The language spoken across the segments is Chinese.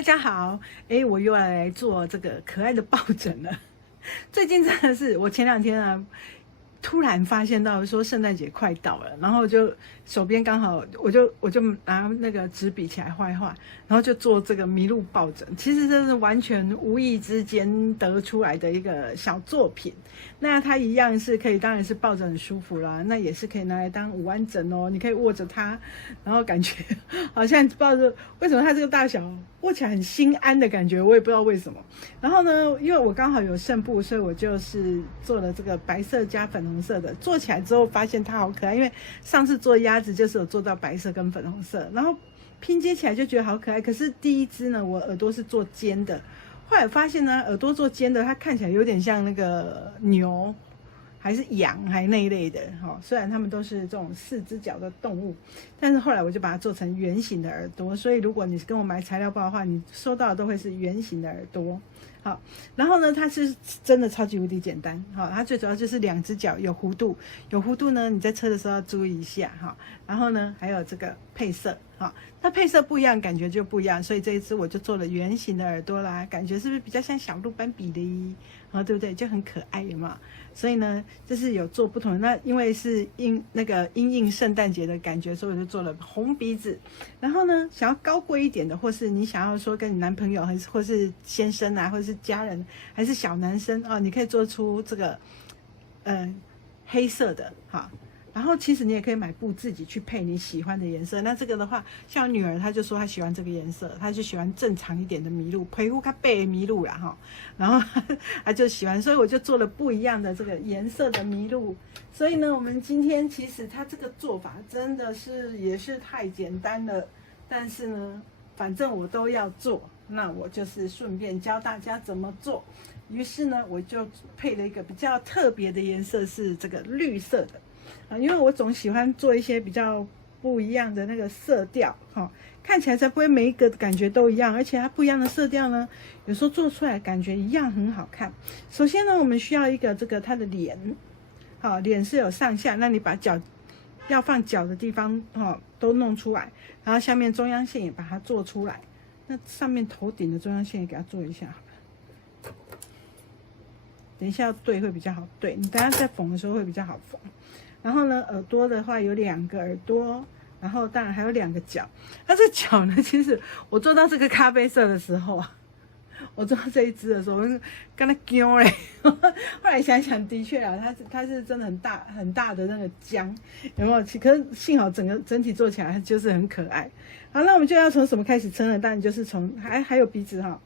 大家好，我又要来做这个可爱的抱枕了。最近真的是，我前2天啊，突然发现到说圣诞节快到了，然后就手边刚好我就拿那个纸笔起来画一画，然后就做这个麋鹿抱枕。其实这是完全无意之间得出来的一个小作品。那它一样是可以，当然是抱着很舒服啦，那也是可以拿来当午安枕哦。你可以握着它，然后感觉好像抱着，为什么它这个大小握起来很心安的感觉，我也不知道为什么。然后呢，因为我刚好有剩布，所以我就是做了这个白色加粉红色的。做起来之后发现它好可爱，因为上次做鸭子就是有做到白色跟粉红色，然后拼接起来就觉得好可爱。可是第一只呢，我耳朵是做尖的，后来发现呢，耳朵做尖的，它看起来有点像那个牛，还是羊，还那一类的哈。虽然它们都是这种4只脚的动物，但是后来我就把它做成圆形的耳朵。所以如果你跟我买材料包的话，你收到的都会是圆形的耳朵。好，然后呢，它是真的超级无敌简单。好，它最主要就是2只脚有弧度，有弧度呢，你在车的时候要注意一下哈。然后呢，还有这个配色，好，它配色不一样，感觉就不一样。所以这一只我就做了圆形的耳朵啦，感觉是不是比较像小鹿斑比的？啊，对不对？就很可爱，有没有？所以呢，就是有做不同的。那因为是因应圣诞节的感觉，所以我就做了红鼻子。然后呢，想要高贵一点的，或是你想要说跟你男朋友，或是先生啊，或者是家人，还是小男生啊，你可以做出这个黑色的哈。然后其实你也可以买布自己去配你喜欢的颜色。那这个的话，像我女儿，她就说她喜欢这个颜色，她就喜欢正常一点的麋鹿，皮肤她背麋鹿啦哈。然后她就喜欢，所以我就做了不一样的这个颜色的麋鹿。所以呢，我们今天其实它这个做法真的是也是太简单了，但是呢，反正我都要做，那我就是顺便教大家怎么做。于是呢，我就配了一个比较特别的颜色，是这个绿色的。因为我总喜欢做一些比较不一样的那个色调，看起来才不会每一个感觉都一样，而且它不一样的色调呢，有时候做出来感觉一样很好看。首先呢，我们需要一个它的脸，好，脸是有上下，那你把脚要放脚的地方都弄出来，然后下面中央线也把它做出来，那上面头顶的中央线也给它做一下，等一下要对会比较好对，你等一下在缝的时候会比较好缝。然后呢，耳朵的话有2个耳朵，然后当然还有2个脚。那这脚呢，其实我做到这个咖啡色的时候啊，我做到这一只的时候，我跟它揪嘞。后来想想，的确啊，它是真的很大的那个浆，有没有？可是幸好整体做起来就是很可爱。好，那我们就要从什么开始撑呢？当然就是从还有鼻子哈。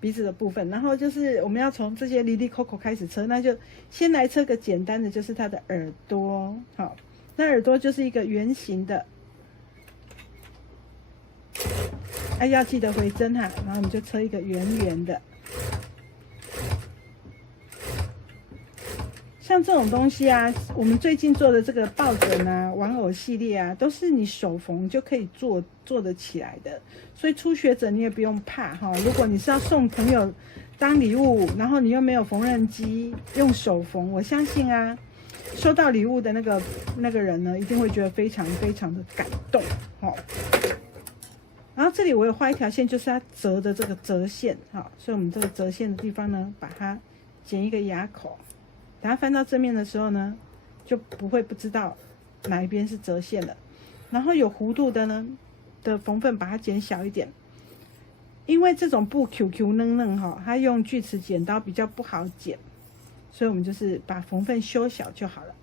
鼻子的部分，然后就是我们要从这些哩哩扣扣开始车，那就先来车个简单的，就是它的耳朵。好，那耳朵就是一个圆形的，要记得回针哈，然后我们就车一个圆圆的。像这种东西啊，我们最近做的这个抱枕啊、玩偶系列啊，都是你手缝就可以做得起来的。所以初学者你也不用怕哈。如果你是要送朋友当礼物，然后你又没有缝纫机，用手缝，我相信啊，收到礼物的那个人呢，一定会觉得非常非常的感动哈。然后这里我有画一条线，就是它折的这个折线哈，所以我们这个折线的地方呢，把它剪一个牙口。等它翻到正面的时候呢，就不会不知道哪一边是折线了。然后有弧度的呢的缝缝，把它剪小一点，因为这种布 QQ 嫩嫩哈，它用锯齿剪刀比较不好剪，所以我们就是把缝缝修小就好了。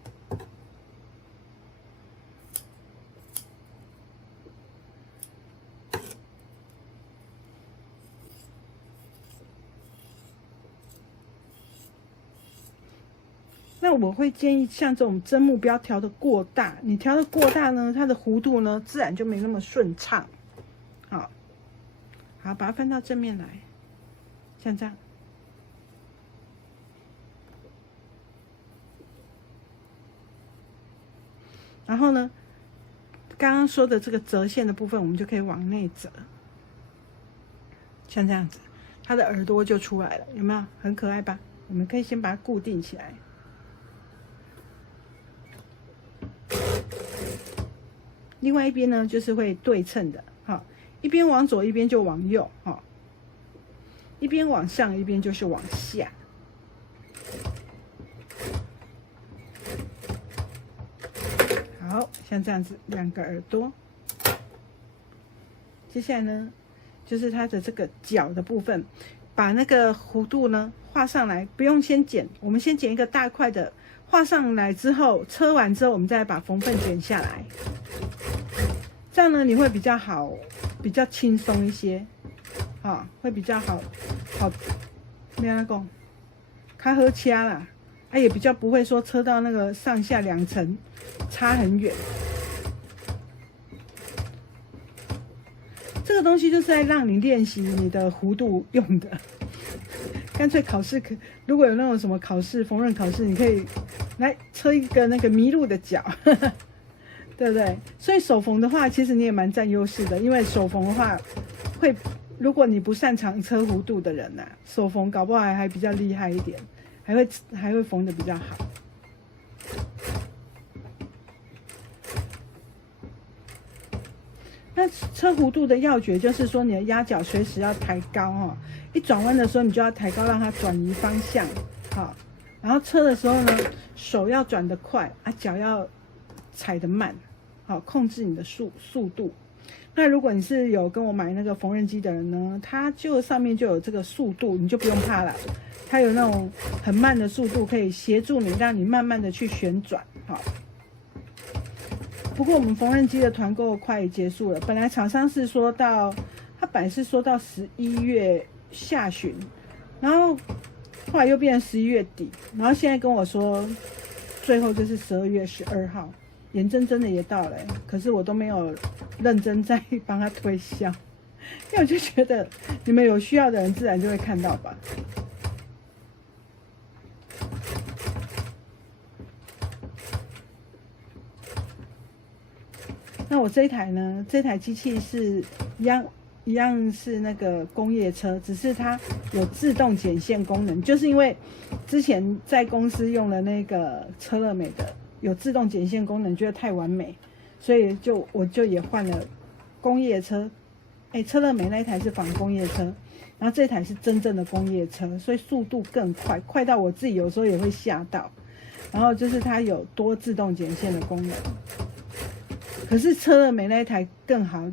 那我会建议像这种针目不要调得过大，你调得过大呢，它的弧度呢自然就没那么顺畅。好，把它翻到正面来，像这样。然后呢，刚刚说的这个折线的部分，我们就可以往内折，像这样子，它的耳朵就出来了，有没有？很可爱吧？我们可以先把它固定起来。另外一边呢，就是会对称的，一边往左，一边就往右，一边往上，一边就是往下。好，像这样子2个耳朵。接下来呢，就是它的这个角的部分，把那个弧度呢画上来，不用先剪，我们先剪一个大块的，画上来之后，车完之后，我们再把缝份剪下来。这样呢，你会比较好，比较轻松一些，会比较好，没安讲，较好掐啦，也比较不会说车到那个上下2层差很远。这个东西就是在让你练习你的弧度用的。干脆考试如果有那种什么考试，缝纫考试，你可以来车一个那个麋鹿的脚。对不对？所以手缝的话，其实你也蛮占优势的，因为手缝的话，如果你不擅长车弧度的人呐，手缝搞不好还比较厉害一点，还会缝得比较好。那车弧度的要诀就是说，你的压脚随时要抬高一转弯的时候你就要抬高，让它转移方向然后车的时候呢，手要转得快脚要踩得慢，控制你的速度。那如果你是有跟我买那个缝纫机的人呢，它就上面就有这个速度，你就不用怕了。它有那种很慢的速度，可以协助你，让你慢慢的去旋转。不过我们缝纫机的团购快结束了，本来厂商是说到，他本来是说到11月下旬，然后后来又变成11月底，然后现在跟我说，最后就是12月12号。眼睁睁的也到了可是我都没有认真在帮他推销，因为我就觉得你们有需要的人自然就会看到吧。那我这一台呢，这台机器是一样是那个工业车，只是它有自动剪线功能，就是因为之前在公司用了那个车乐美的。有自动剪线功能，觉得太完美，所以我就也换了工业车。车乐美那一台是仿工业车，然后这台是真正的工业车，所以速度更快，快到我自己有时候也会吓到。然后就是它有多自动剪线的功能。可是车乐美那一台更好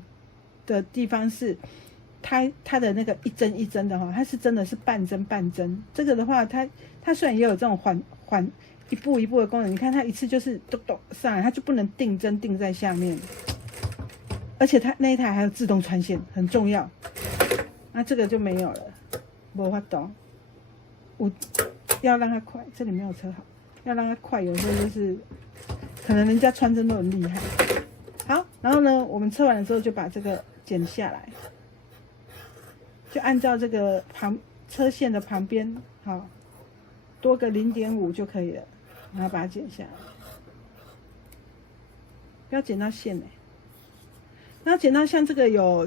的地方是，它的那个一针一针的它是真的是半针半针。这个的话，它虽然也有这种缓。一步一步的功能，你看它一次就是咚咚上来，它就不能定针定在下面，而且它那一台还有自动穿线，很重要。那这个就没有了，没法懂。我要让它快，这里没有车好，要让它快，有时候就是可能人家穿针都很厉害。好，然后呢，我们车完了之后就把这个剪下来，就按照这个车线的旁边，多个0.5就可以了。然后把它剪下来，不要剪到线然后剪到像这个有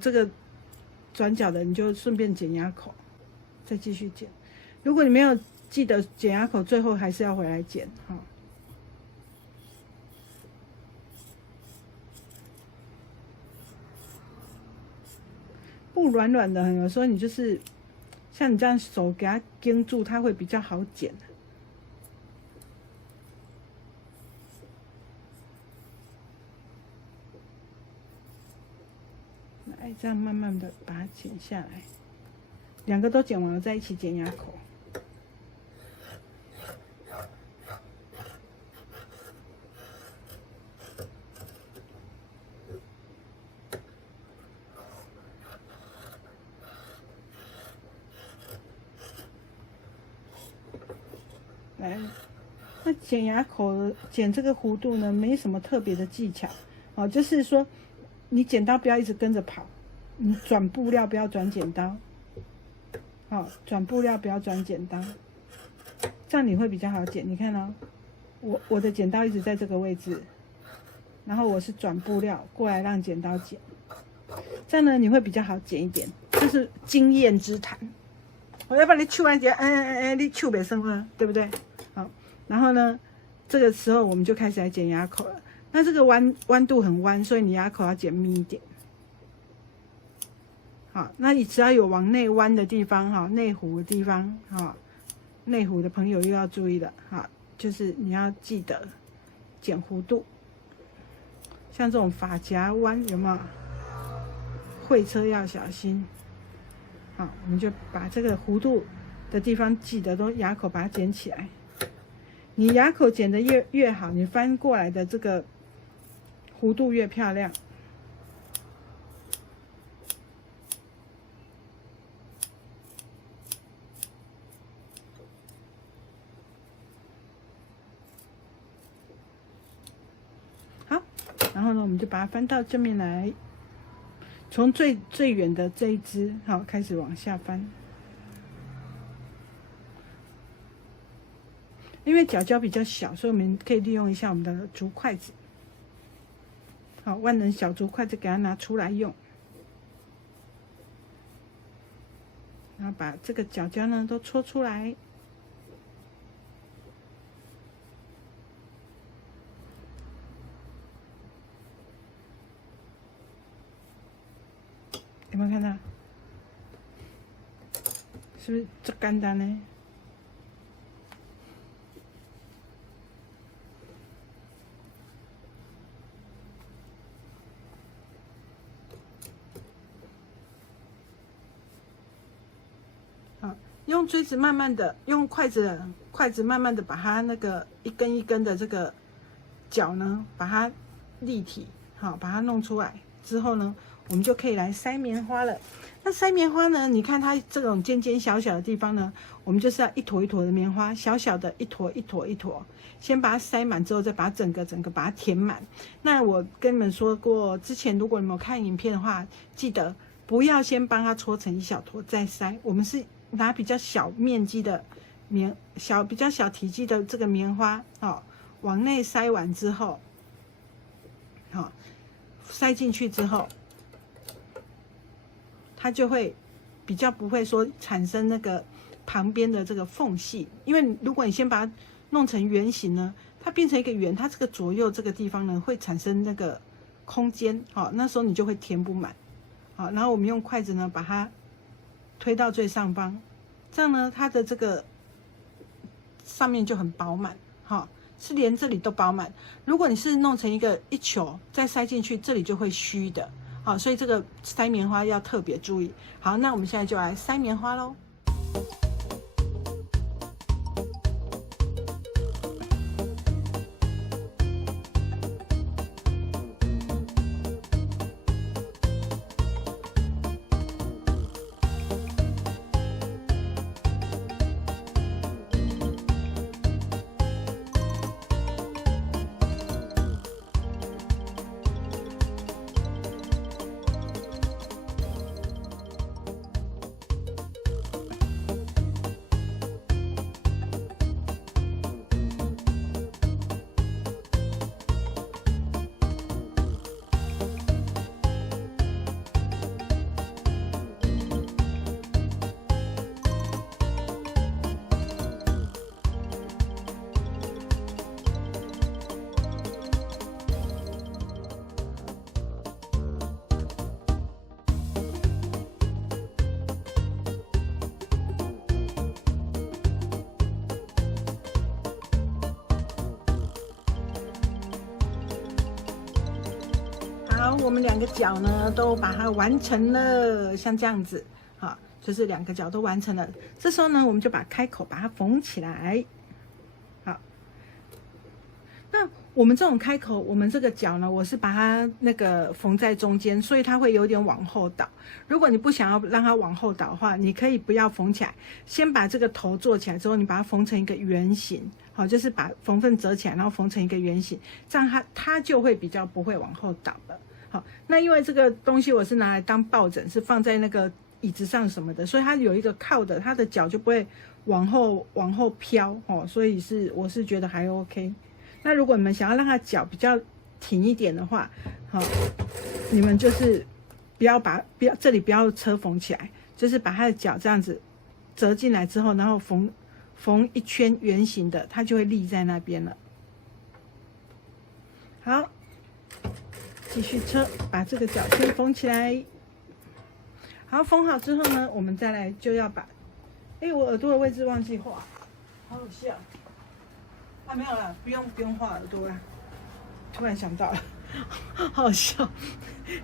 这个转角的，你就顺便剪牙口，再继续剪。如果你没有记得剪牙口，最后还是要回来剪布软软的，有时候你就是像你这样手给它盯住，它会比较好剪。这样慢慢的把它剪下来，2个都剪完了，再一起剪牙口。来，那剪牙口剪这个弧度呢，没什么特别的技巧就是说你剪刀不要一直跟着跑。你转布料不要转剪刀，转布料不要转剪刀，这样你会比较好剪。你看我的剪刀一直在这个位置，然后我是转布料过来让剪刀剪，这样呢你会比较好剪一点，这是经验之谈。我要把你手完剪，你手没生啊，对不对？好，然后呢，这个时候我们就开始来剪牙口了。那这个弯度很弯，所以你牙口要剪密一点。好，那你只要有往内弯的地方，哈，内弧的地方，哈，内弧的朋友又要注意了，哈，就是你要记得剪弧度。像这种发夹弯有没有？会车要小心。好，我们就把这个弧度的地方记得都牙口把它剪起来。你牙口剪得越好，你翻过来的这个弧度越漂亮。好，然后呢，我们就把它翻到正面来，从最远的这一只，好，开始往下翻。因为角角比较小，所以我们可以利用一下我们的竹筷子。好，万能小竹筷子给它拿出来用，然后把这个角角呢都戳出来。有没有看到？是不是这简单呢？好，用锥子慢慢的，用筷子慢慢的把它那个一根一根的这个角呢，把它立体，好，把它弄出来之后呢，我们就可以来塞棉花了。那塞棉花呢，你看它这种尖尖小小的地方呢，我们就是要一坨一坨的棉花，小小的一坨一坨一坨，先把它塞满之后，再把它整个把它填满。那我跟你们说过，之前如果你们有看影片的话，记得不要先帮它搓成一小坨再塞，我们是拿比较小面积的比较小体积的这个棉花，哦，往内塞完之后，好，塞进去之后，它就会比较不会说产生那个旁边的这个缝隙，因为如果你先把它弄成圆形呢，它变成一个圆，它这个左右这个地方呢会产生那个空间，好，那时候你就会填不满，好，然后我们用筷子呢把它推到最上方，这样呢它的这个上面就很饱满，好，是连这里都饱满。如果你是弄成一球再塞进去，这里就会虚的。好，所以这个塞棉花要特别注意。好，那我们现在就来塞棉花咯。好，我们两个角呢都把它完成了，像这样子，好，就是两个角都完成了。这时候呢，我们就把开口把它缝起来。好，那我们这种开口，我们这个角呢，我是把它那个缝在中间，所以它会有点往后倒。如果你不想要让它往后倒的话，你可以不要缝起来，先把这个头做起来之后，你把它缝成一个圆形。好，就是把缝缝折起来，然后缝成一个圆形，这样它就会比较不会往后倒了。好，那因为这个东西我是拿来当抱枕，是放在那个椅子上什么的，所以它有一个靠的，它的脚就不会往后飘哦，所以我是觉得还 OK。那如果你们想要让它脚比较挺一点的话，好，你们就是不要这里不要车缝起来，就是把它的脚这样子折进来之后，然后缝一圈圆形的，它就会立在那边了。好，继续车，把这个角先缝起来。好，缝好之后呢，我们再来就要把，我耳朵的位置忘记画，好好笑。没有了，不用画耳朵了。突然想到了，好好笑。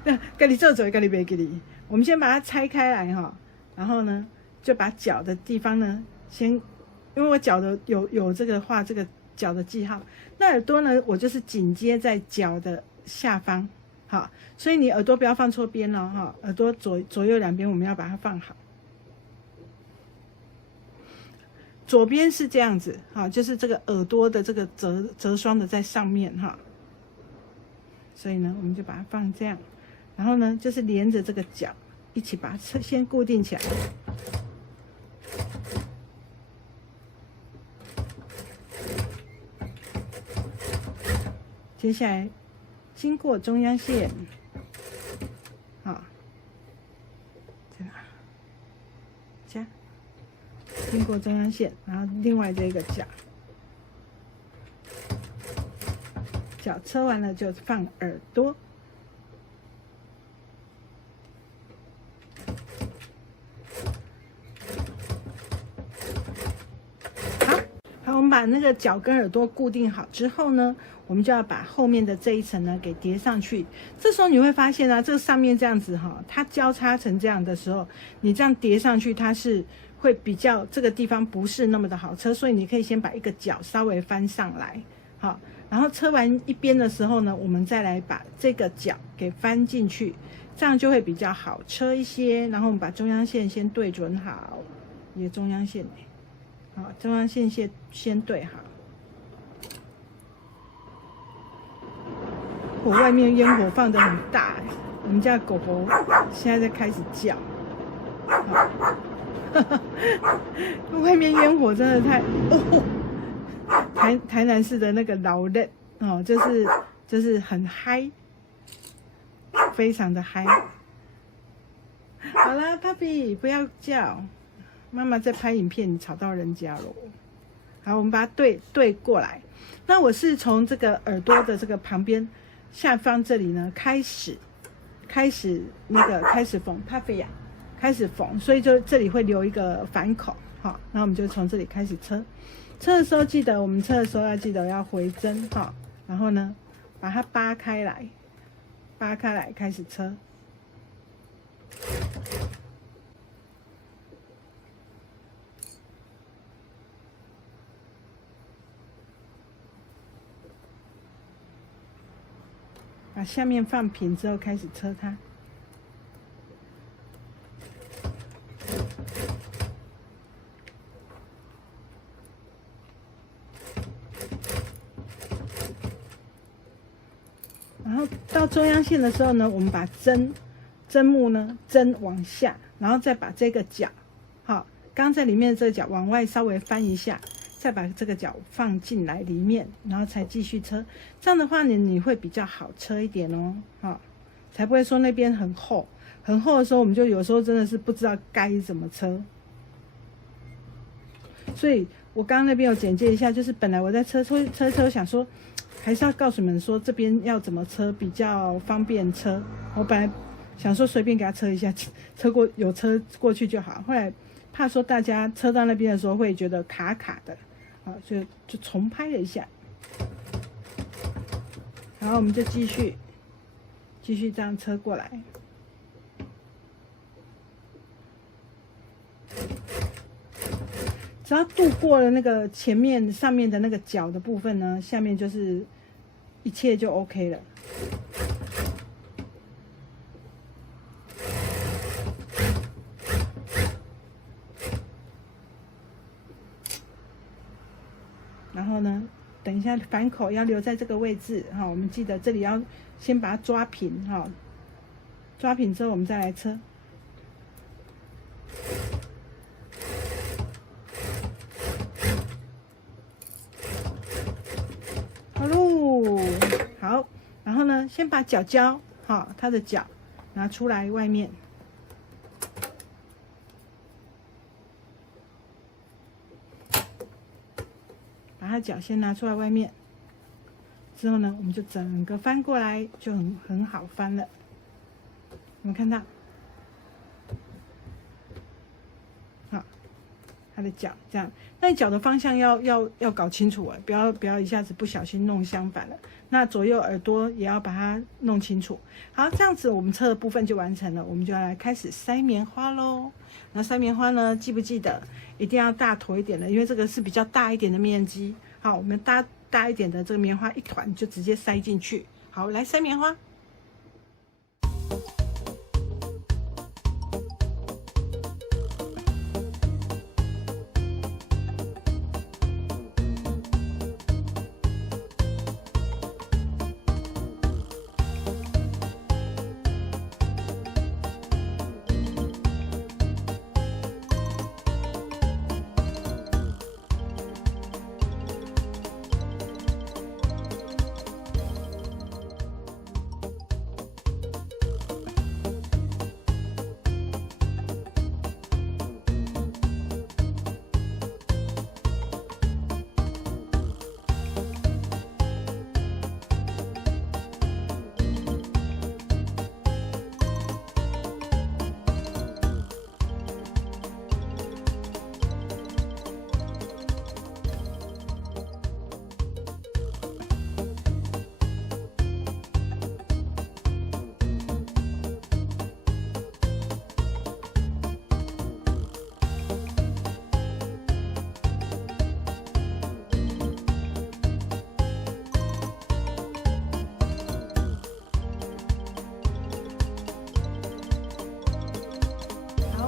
那跟你做跟你别给你，我们先把它拆开来哈，然后呢，就把脚的地方呢，先，因为我脚的有这个画这个脚的记号，那耳朵呢，我就是紧接在脚的下方。好，所以你耳朵不要放错边哦，哈，耳朵左右两边我们要把它放好。左边是这样子，哈，就是这个耳朵的这个折双的在上面哈，所以呢，我们就把它放这样，然后呢，就是连着这个脚一起把它先固定起来。接下来。经过中央线，好，这样，经过中央线，然后另外这个脚车完了就放耳朵。好，我们把那个脚跟耳朵固定好之后呢，我们就要把后面的这一层呢给叠上去。这时候你会发现啊，这个上面这样子哈，它交叉成这样的时候，你这样叠上去，它是会比较这个地方不是那么的好车，所以你可以先把一个脚稍微翻上来，好，然后车完一边的时候呢，我们再来把这个脚给翻进去，这样就会比较好车一些。然后我们把中央线先对准好，也中央线好，中央线先对好。我外面烟火放得很大，我们家的狗狗现在在开始叫。外面烟火真的太台南市的那个老人哦，就是很嗨，非常的嗨。好啦 ，Papi 不要叫，妈妈在拍影片，你吵到人家了。好，我们把它对过来。那我是从这个耳朵的这个旁边下方这里呢开始缝 Papi 呀，开始缝，所以就这里会留一个反口，好，那我们就从这里开始车的时候记得，我们车的时候要记得要回针哈，然后呢把它扒开来开始车。把下面放平之后开始车它。然后到中央线的时候呢，我们把针目呢针往下，然后再把这个角，好，刚在里面的这个角往外稍微翻一下，再把这个角放进来里面，然后才继续车。这样的话你会比较好车一点哦，好，才不会说那边很厚的时候，我们就有时候真的是不知道该怎么车。所以我刚刚那边有简介一下，就是本来我在车想说，还是要告诉你们说这边要怎么车比较方便车。我本来想说随便给他车一下，车过去就好。后来怕说大家车到那边的时候会觉得卡卡的，好，就重拍了一下。然后我们就继续这样车过来。只要度过了那个前面上面的那个角的部分呢，下面就是一切就 OK 了。然后呢，等一下反口要留在这个位置哈，我们记得这里要先把它抓平哈，抓平之后我们再来车。好，然后呢，先把脚胶，好，它的脚拿出来外面，把它脚先拿出来外面，之后呢，我们就整个翻过来，就很好翻了。有没有看到？它的脚这样。那你脚的方向要搞清楚不要一下子不小心弄相反了。那左右耳朵也要把它弄清楚。好，这样子我们车的部分就完成了，我们就要来开始塞棉花咯。那塞棉花呢，记不记得一定要大坨一点的，因为这个是比较大一点的面积。好，我们大一点的这个棉花一团就直接塞进去。好，来塞棉花。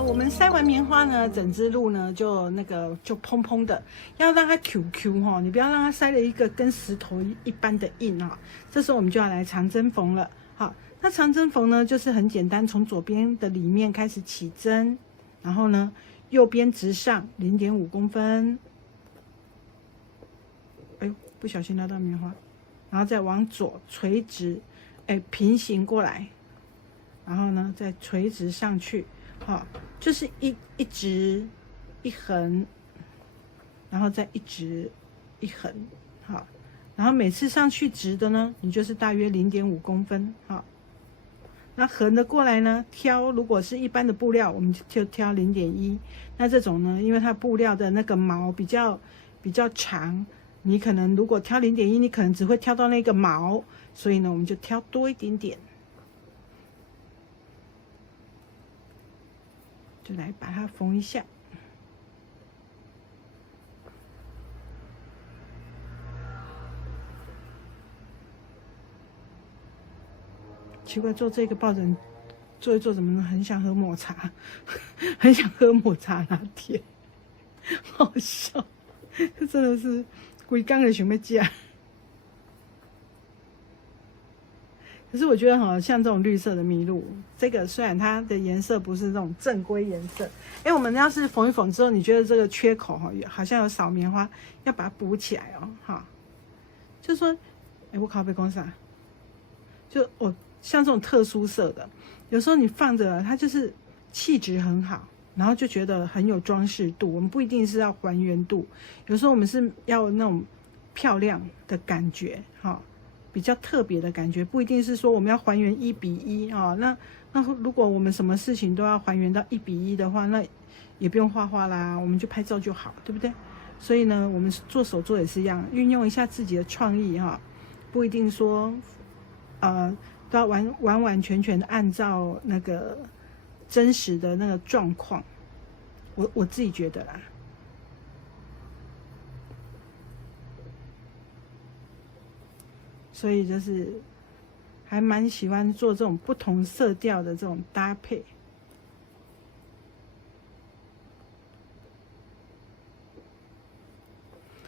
我们塞完棉花呢，整只鹿呢就蓬蓬的，要让它 QQ 哈，你不要让它塞了一个跟石头一般的硬哈。这时候我们就要来长针缝了。好，那长针缝呢就是很简单，从左边的里面开始起针，然后呢右边直上0.5公分，哎呦，不小心拉到棉花，然后再往左垂直，平行过来，然后呢再垂直上去。好，就是一直一横，然后再一直一横，好，然后每次上去直的呢，你就是大约0.5公分，好，那横的过来呢，如果是一般的布料，我们就挑0.1，那这种呢，因为它布料的那个毛比较长，你可能如果挑0.1，你可能只会挑到那个毛，所以呢，我们就挑多一点点。就来把它缝一下。奇怪，做这个抱枕做一做，怎么很想喝抹茶，很想喝抹茶拿铁，好笑，这真的是规工的想要吃。可是我觉得哈，像这种绿色的麋鹿，这个虽然它的颜色不是那种正规颜色，我们要是缝一缝之后，你觉得这个缺口哈，好像有少棉花，要把它补起来哦，哈。就说，我靠，被讲啥？就像这种特殊色的，有时候你放着它就是气质很好，然后就觉得很有装饰度。我们不一定是要还原度，有时候我们是要那种漂亮的感觉，哈。比较特别的感觉，不一定是说我们要还原1:1啊。那如果我们什么事情都要还原到1:1的话，那也不用画画啦，我们就拍照就好，对不对？所以呢，我们做手作也是一样，运用一下自己的创意哈，不一定说都要完全的按照那个真实的那个状况。我自己觉得啦。所以就是还蛮喜欢做这种不同色调的这种搭配。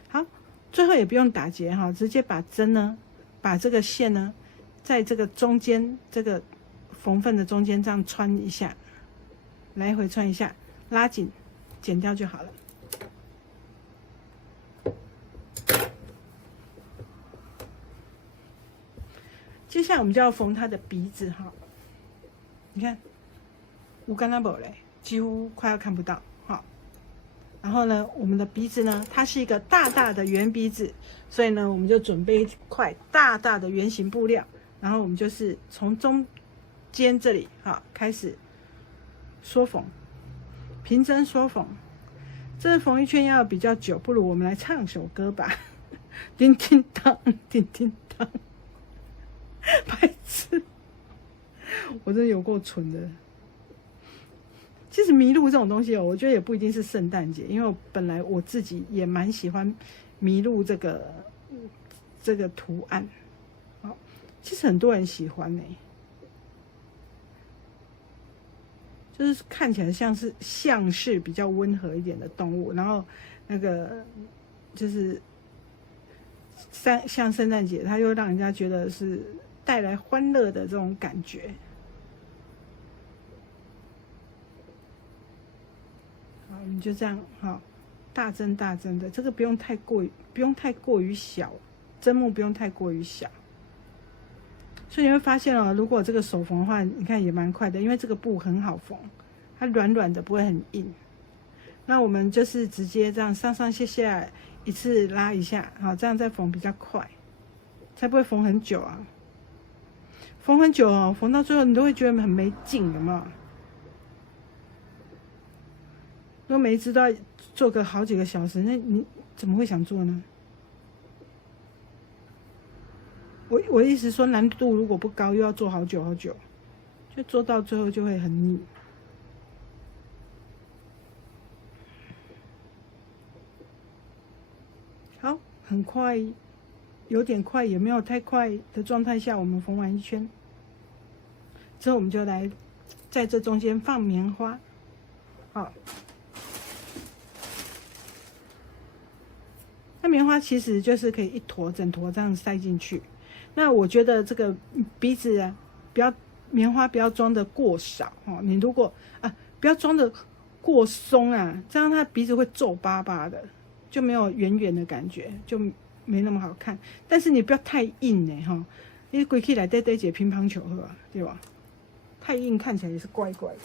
好，最后也不用打结哈，直接把针呢，把这个线呢，在这个中间这个缝缝的中间这样穿一下，来回穿一下，拉紧，剪掉就好了。接下来我们就要缝它的鼻子哈，你看，无干那不嘞，几乎快要看不到哈。然后呢，我们的鼻子呢，它是一个大大的圆鼻子，所以呢，我们就准备一块大大的圆形布料，然后我们就是从中间这里开始缩缝，平针缩缝，这缝一圈要比较久，不如我们来唱首歌吧。叮叮当，叮叮当，白痴！我真的有够蠢的。其实麋鹿这种东西我觉得也不一定是圣诞节，因为本来我自己也蛮喜欢麋鹿这个图案。好，其实很多人喜欢就是看起来像是比较温和一点的动物，然后那个就是像圣诞节，它又让人家觉得是带来欢乐的这种感觉。好，我们就这样好，大针的，这个不用太过于小，针目不用太过于小。所以你会发现如果这个手缝的话，你看也蛮快的，因为这个布很好缝，它软软的，不会很硬。那我们就是直接这样上下一次拉一下，好，这样再缝比较快，才不会缝很久啊。缝很久缝到最后你都会觉得很没劲，有没有？如果每一只都要做个好几个小时，那你怎么会想做呢？我意思说难度如果不高，又要做好久，就做到最后就会很腻。好，很快，有点快，也没有太快的状态下，我们缝完一圈之后，我们就来在这中间放棉花。好，那棉花其实就是可以一坨整坨这样塞进去。那我觉得这个鼻子啊，棉花不要装的过少你如果不要装的过松啊，这样它鼻子会皱巴巴的，就没有圆圆的感觉，就没那么好看。但是你不要太硬因为规起来堆几个乒乓球好吧，对吧？太硬看起来也是怪怪的。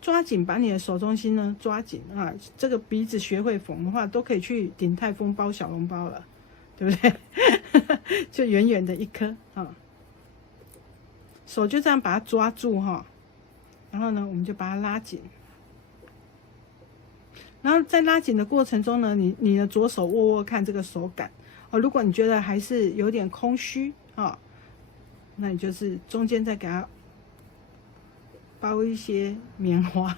抓紧把你的手中心呢抓紧啊！这个鼻子学会缝的话，都可以去鼎泰丰包小笼包了，对不对？就圆圆的一颗手就这样把它抓住然后呢，我们就把它拉紧。然后在拉紧的过程中呢，你的左手握看这个手感如果你觉得还是有点空虚那你就是中间再给它包一些棉花，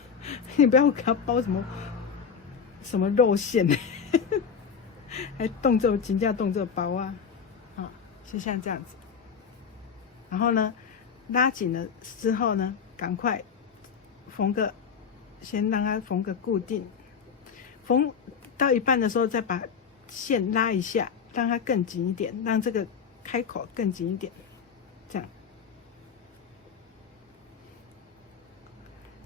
你不要给它包什么肉馅，还金价动这包就像这样子。然后呢，拉紧了之后呢，赶快先让它缝个固定，缝到一半的时候再把线拉一下，让它更紧一点，让这个开口更紧一点，这样。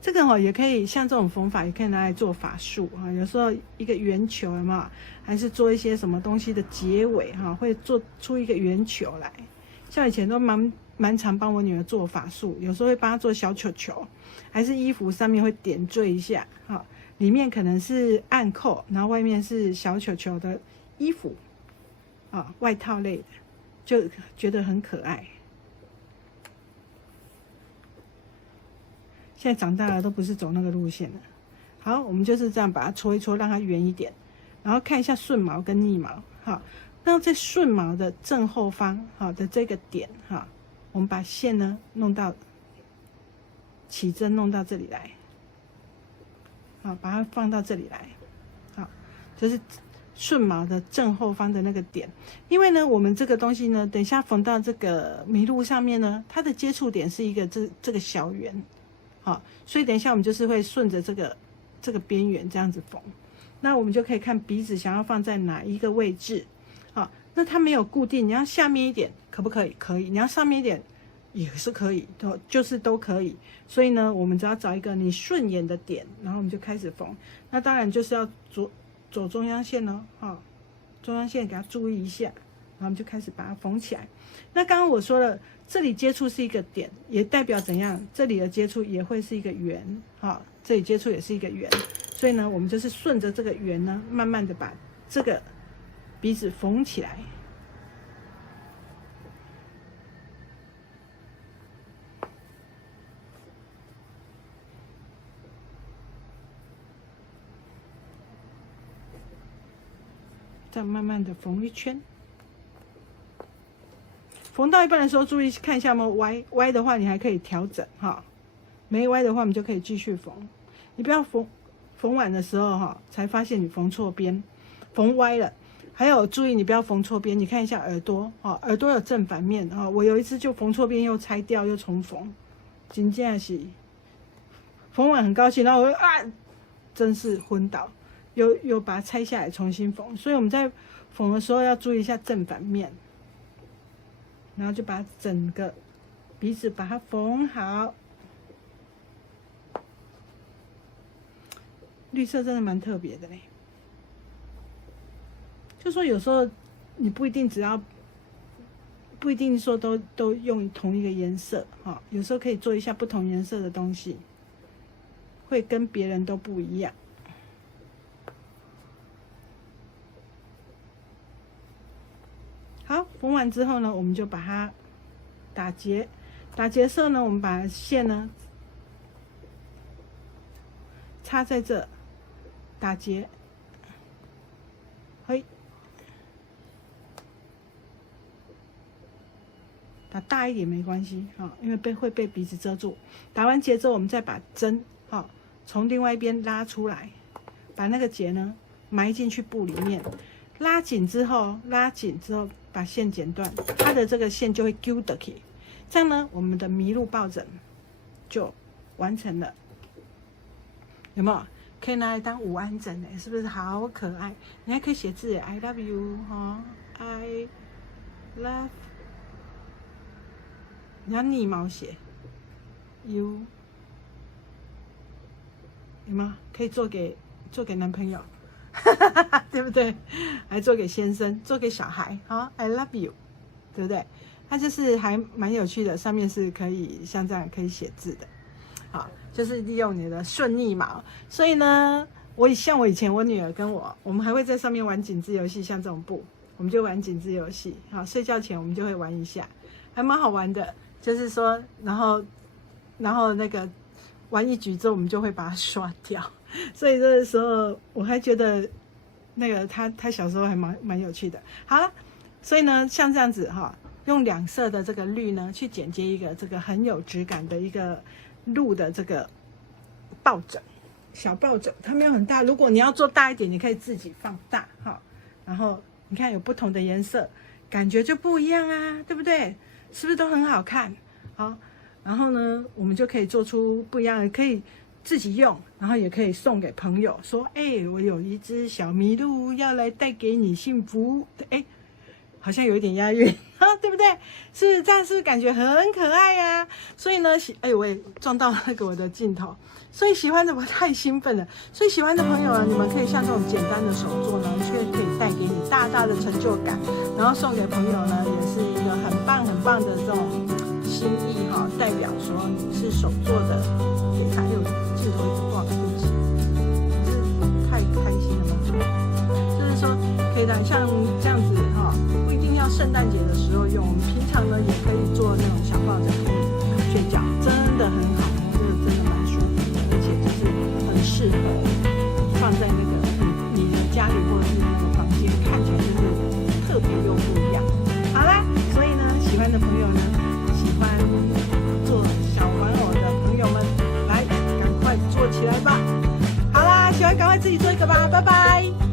这个也可以像这种缝法，也可以拿来做法术有时候一个圆球有没有？还是做一些什么东西的结尾会做出一个圆球来。像以前都蛮常帮我女儿做法术，有时候会帮她做小球球，还是衣服上面会点缀一下里面可能是暗扣，然后外面是小球球的衣服外套类的，就觉得很可爱。现在长大了都不是走那个路线了。好，我们就是这样把它搓一搓，让它圆一点，然后看一下顺毛跟逆毛。好，那在顺毛的正后方的这个点我们把线呢弄到起针，弄到这里来。好，把它放到这里来。好，就是顺毛的正后方的那个点。因为呢，我们这个东西呢，等一下缝到这个麋鹿上面呢，它的接触点是一个这个小圆。好，所以等一下我们就是会顺着这个边缘这样子缝。那我们就可以看鼻子想要放在哪一个位置。好，那它没有固定，你要下面一点可不可以？可以。你要上面一点也是可以，都可以。所以呢，我们只要找一个你顺眼的点，然后我们就开始缝。那当然就是要走中央线咯中央线给它注意一下，然后我们就开始把它缝起来。那刚刚我说了，这里接触是一个点，也代表怎样？这里的接触也会是一个圆这里接触也是一个圆。所以呢，我们就是顺着这个圆呢，慢慢的把这个鼻子缝起来。再慢慢的缝一圈。缝到一半的时候，注意看一下有没有歪，歪的话你还可以调整哈，没歪的话我们就可以继续缝。你不要缝完的时候哈，才发现你缝错边，缝歪了。还有注意你不要缝错边，你看一下耳朵哈，耳朵有正反面哈。我有一次就缝错边，又拆掉又重缝，真的是缝完很高兴，然后我真是昏倒，又把它拆下来重新缝。所以我们在缝的时候要注意一下正反面。然后就把整个鼻子把它缝好。绿色真的蛮特别的嘞，就说有时候你不一定说都用同一个颜色哈，有时候可以做一下不同颜色的东西，会跟别人都不一样。好，缝完之后呢，我们就把它打结。打结的时候呢，我们把线呢插在这，打结。嘿，打大一点没关系哈，因为会被鼻子遮住。打完结之后，我们再把针哈从另外一边拉出来，把那个结呢埋进去布里面。拉紧之后，把线剪断，它的这个线就会揪得起。这样呢，我们的麋鹿抱枕就完成了。有没有？可以拿来当午安枕哎，是不是好可爱？你还可以写字 ，I love you 哈 ，I love， 你要逆毛写 ，you， 有没有？可以做给男朋友。对不对？还做给先生，做给小孩啊 ，I love you， 对不对？它就是还蛮有趣的，上面是可以像这样可以写字的，好，就是利用你的顺逆毛。所以呢，我以前我女儿跟我们还会在上面玩紧致游戏，像这种布，我们就玩紧致游戏。好，睡觉前我们就会玩一下，还蛮好玩的。就是说，然后那个玩一局之后，我们就会把它刷掉。所以这个时候我还觉得那个他小时候还蛮有趣的。好，所以呢像这样子哈，用2色的这个绿呢去剪接一个这个很有质感的一个鹿的这个抱枕，小抱枕，它没有很大，如果你要做大一点，你可以自己放大哈。然后你看有不同的颜色，感觉就不一样啊，对不对？是不是都很好看？好，然后呢我们就可以做出不一样的，可以自己用，然后也可以送给朋友，说我有一只小麋鹿要来带给你幸福，好像有一点押韵对不对？是这样，是不是感觉很可爱呀？所以呢我也撞到那个我的镜头，所以喜欢的我太兴奋了。所以喜欢的朋友呢，你们可以像这种简单的手作呢，却可以带给你大大的成就感，然后送给朋友呢，也是一个很棒很棒的这种心意哈，代表说你是手作的给他。镜头一直晃，对不起，是太开心了吗？就是说可以的，像这样子哈，不一定要圣诞节的时候用，我们平常呢也可以做那种小抱枕睡觉，真的很好，这个真的蛮舒服的，而且就是很适合放在那个你的家里或者是那个房间，看起来就是特别又不一样。好啦，所以呢，喜欢的朋友呢，喜欢做小玩偶的朋友们，来赶快做起来吧！好啦，喜欢赶快自己做一个吧，拜拜。